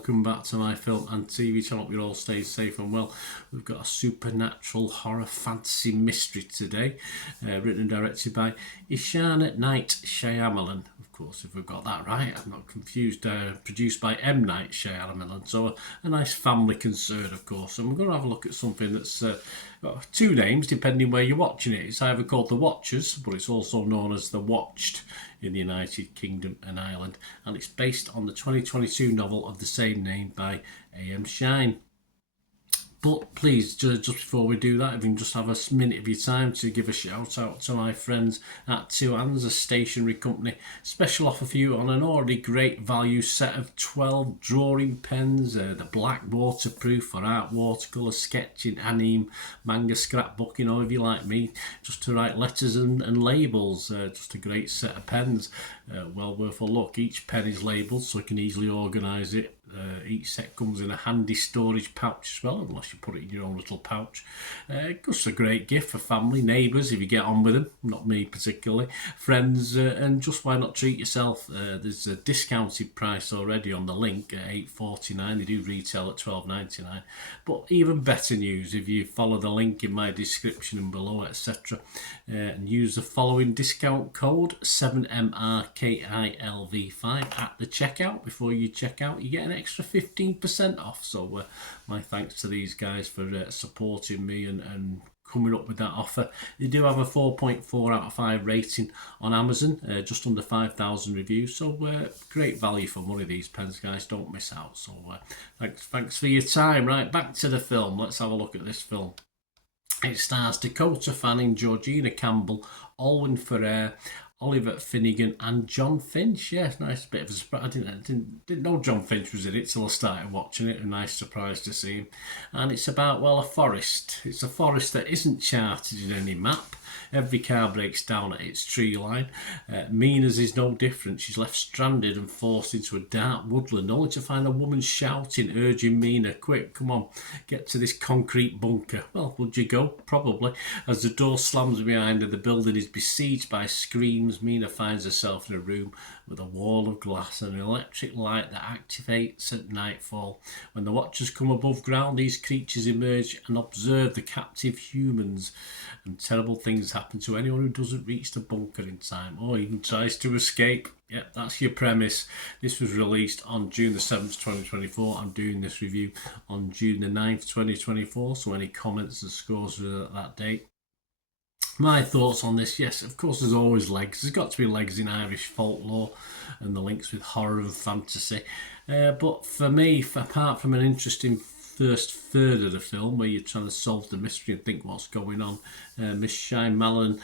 welcome back to my film and TV channel. Hope you all stay safe and well. We've got a supernatural horror fantasy mystery today, written and directed by Ishana Night Shyamalan. Of course, if we've got that right, I'm not confused. Produced by M. Night Shyamalan, so a nice family concern, of course. And we're going to have a look at something that's got two names depending where you're watching it. It's either called The Watchers, but it's also known as The Watched in the United Kingdom and Ireland, and it's based on the 2022 novel of the same name by A.M. Shine. But please, just before we do that, if you can just have a minute of your time to give a shout out to my friends at Two Hands, a stationery company. Special offer for you on an already great value set of 12 drawing pens, the black waterproof for art, watercolour, sketching, anime, manga, scrapbooking, or if you like me, just to write letters and labels. Just a great set of pens, well worth a look. Each pen is labelled so you can easily organise it. Each set comes in a handy storage pouch as well, unless you put it in your own little pouch. Just a great gift for family, neighbours if you get on with them, not me particularly, friends, and just why not treat yourself. There's a discounted price already on the link at $8.49. They do retail at $12.99. But even better news, if you follow the link in my description and below, etc., and use the following discount code 7MRKILV5 at the checkout. Before you check out, you get an extra 15% off. So my thanks to these guys for supporting me and coming up with that offer. They do have a 4.4 out of 5 rating on Amazon, just under 5,000 reviews, so great value for money, these pens, guys. Don't miss out. So thanks for your time. Right, back to the film. Let's have a look at this film. It stars Dakota Fanning, Georgina Campbell, Alwyn Ferrer, Oliver Finnegan and John Finch. Yeah, nice bit of a surprise. I didn't know John Finch was in it till I started watching it. A nice surprise to see him. And it's about, well, a forest. It's a forest that isn't charted in any map. Every car breaks down at its tree line. Mina's is no different. She's left stranded and forced into a dark woodland, only to find a woman shouting, urging Mina, quick, come on, get to this concrete bunker. Well, would you go? Probably. As the door slams behind her, the building is besieged by screams. Mina finds herself in a room with a wall of glass and an electric light that activates at nightfall. When the Watchers come above ground, these creatures emerge and observe the captive humans, and terrible things happen to anyone who doesn't reach the bunker in time or even tries to escape. Yep, that's your premise. This was released on June the 7th, 2024. I'm doing this review on June the 9th, 2024, so any comments and scores are at that date. My thoughts on this, yes, of course there's always legs. There's got to be legs in Irish folklore and the links with horror and fantasy. But for me, apart from an interesting first third of the film where you're trying to solve the mystery and think what's going on, Miss Shyamalan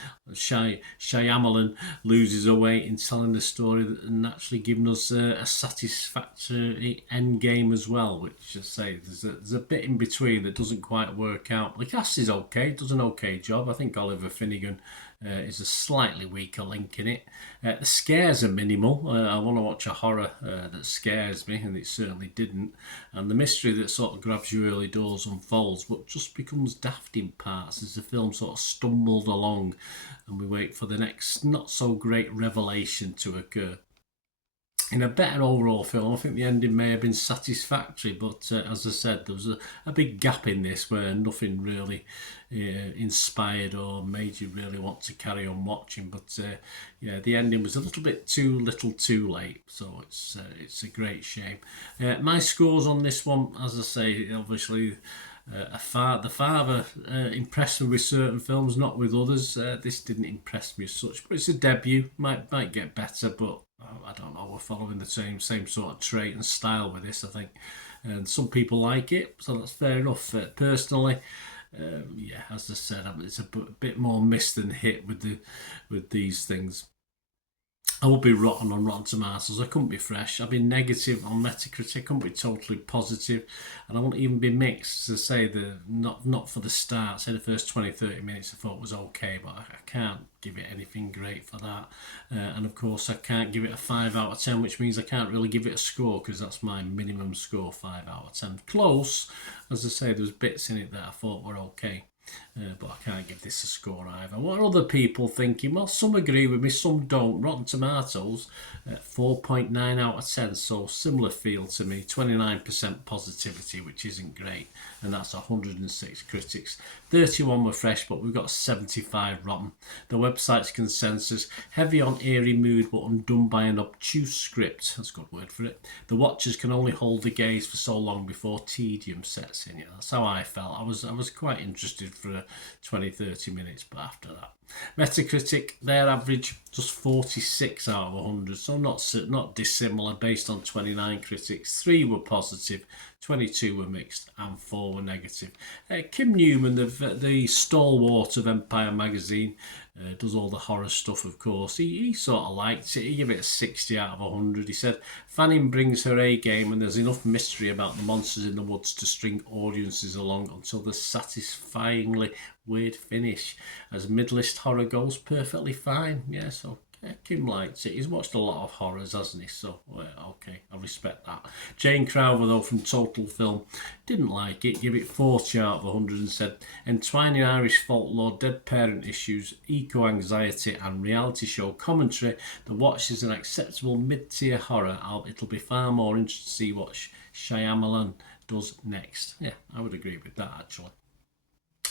loses her way in telling the story and actually giving us a satisfactory end game as well, which I say there's a bit in between that doesn't quite work out. The cast is okay, does an okay job. I think Oliver Finnegan is a slightly weaker link in it. The scares are minimal. I want to watch a horror that scares me, and it certainly didn't. And the mystery that sort of grabs you early doors unfolds, but just becomes daft in parts as the film sort of stumbled along and we wait for the next not so great revelation to occur. In a better overall film, I think the ending may have been satisfactory, but as I said, there was a big gap in this where nothing really inspired or made you really want to carry on watching. But yeah, the ending was a little bit too little too late, so it's a great shame. My scores on this one, as I say, obviously the father impressed me with certain films, not with others. This didn't impress me as such, but it's a debut. Might get better, but I don't know. We're following the same sort of trait and style with this, I think, and some people like it, so that's fair enough. Personally, yeah, as I said, it's a bit more miss than hit with these things. I would be rotten on Rotten Tomatoes. I couldn't be fresh. I'd be negative on Metacritic. I couldn't be totally positive. And I wouldn't even be mixed to say not for the start. Say the first 20-30 minutes I thought was okay, but I can't give it anything great for that. And of course I can't give it a 5 out of 10, which means I can't really give it a score because that's my minimum score, 5 out of 10. Close. As I say, there's bits in it that I thought were okay. but I can't give this a score either. What are other people thinking? Well, some agree with me, some don't. Rotten Tomatoes, 4.9 out of 10, so similar feel to me. 29% positivity, which isn't great, and that's 106 critics. 31 were fresh, but we've got 75 rotten. The website's consensus, heavy on eerie mood, but undone by an obtuse script. That's a good word for it. The watchers can only hold the gaze for so long before tedium sets in. Yeah, that's how I felt. I was quite interested for 20-30 minutes, but after that, Metacritic, their average just 46 out of 100, so not dissimilar based on 29 critics. 3 were positive, 22 were mixed, and 4 were negative. Kim Newman, the stalwart of Empire magazine, does all the horror stuff, of course. He sort of liked it. He gave it a 60 out of 100. He said, Fanning brings her A game and there's enough mystery about the monsters in the woods to string audiences along until the satisfyingly weird finish. As mid-list horror goes, perfectly fine. Yeah, so Kim likes it. He's watched a lot of horrors, hasn't he? So, well, okay, I respect that. Jane Crowther, though, from Total Film, didn't like it. Give it 40 out of 100 and said, entwining Irish folklore, dead parent issues, eco-anxiety and reality show commentary, The Watch is an acceptable mid-tier horror. It'll be far more interesting to see what Shyamalan does next. Yeah, I would agree with that, actually.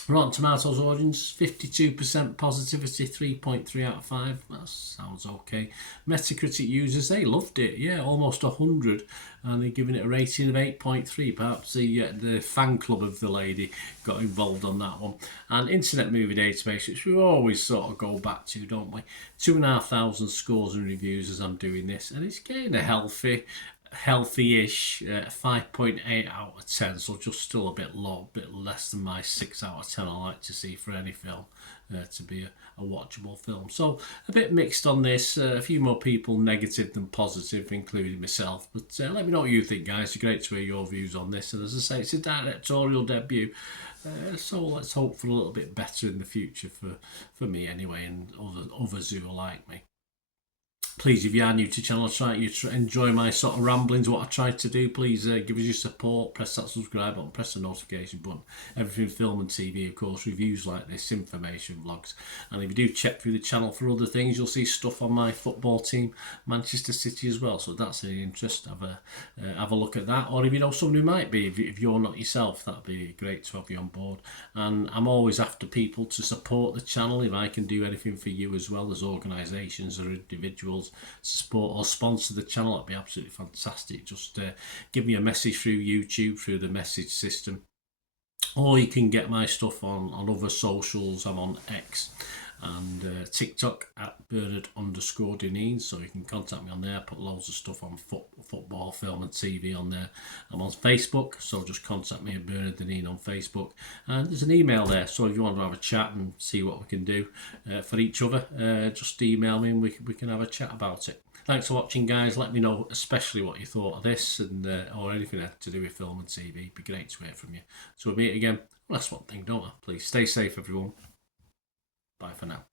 Rotten Tomatoes audience, 52% positivity, 3.3 out of 5. That sounds okay. Metacritic users, they loved it. Yeah, almost 100. And they're giving it a rating of 8.3. Perhaps the fan club of the lady got involved on that one. And Internet Movie Database, which we always sort of go back to, don't we? 2,500 scores and reviews as I'm doing this. And it's getting a healthy-ish 5.8 out of 10, so just still a bit low, a bit less than my 6 out of 10 I like to see for any film to be a watchable film. So a bit mixed on this, a few more people negative than positive, including myself, but let me know what you think, guys. It's great to hear your views on this, and as I say, it's a directorial debut, so let's hope for a little bit better in the future for me anyway, and others who are like me. Please, if you are new to the channel, you enjoy my sort of ramblings, what I try to do, please give us your support, press that subscribe button, press the notification button. Everything film and TV, of course, reviews like this, information, vlogs. And if you do check through the channel for other things, you'll see stuff on my football team, Manchester City as well. So if that's any interest, have a look at that. Or if you know someone who might be, if you're not yourself, that'd be great to have you on board. And I'm always after people to support the channel. If I can do anything for you as well as organisations or individuals, support or sponsor the channel, that'd be absolutely fantastic. Just give me a message through YouTube, through the message system, or you can get my stuff on other socials. I'm on X and TikTok at Bernard_Deneen, so you can contact me on there. Put loads of stuff on football, film and TV on there. I'm on Facebook, so just contact me at Bernard Deneen on Facebook, and there's an email there, so if you want to have a chat and see what we can do for each other, just email me and we can have a chat about it. Thanks for watching, guys. Let me know especially what you thought of this, and or anything to do with film and TV. It'd be great to hear from you. So we'll meet again. Well, that's one thing, don't I? Please stay safe, everyone. Bye for now.